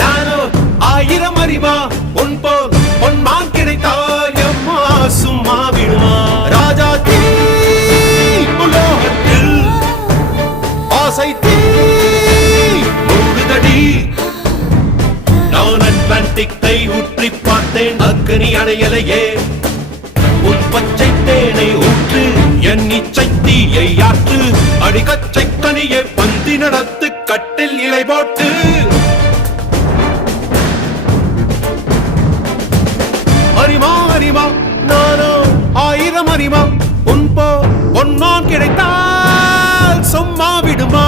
நானோ ஆயிரம் அறிவா உன் போல் பொன்மான் கிடைத்தாயம்மா சும்மா விடுமா ராஜா தீ உலோகத்தில் ஆசை தீ மூடுதடி நான் அட்லாண்டிக்கை ஊற்றி பார்த்தேன் அக்கனி அணையலையே உன் பச்சை தேனை ஊற்று என் இச்சை தீயை ஆற்று அடிக்கச்சை கனியை பந்தி நடத்து கட்டில் இலை போட்டு அறிமா அறிமா நானோ ஆயிரம் அறிமா உன் போ பொன்னான் கிடைத்தால் சும்மா விடுமா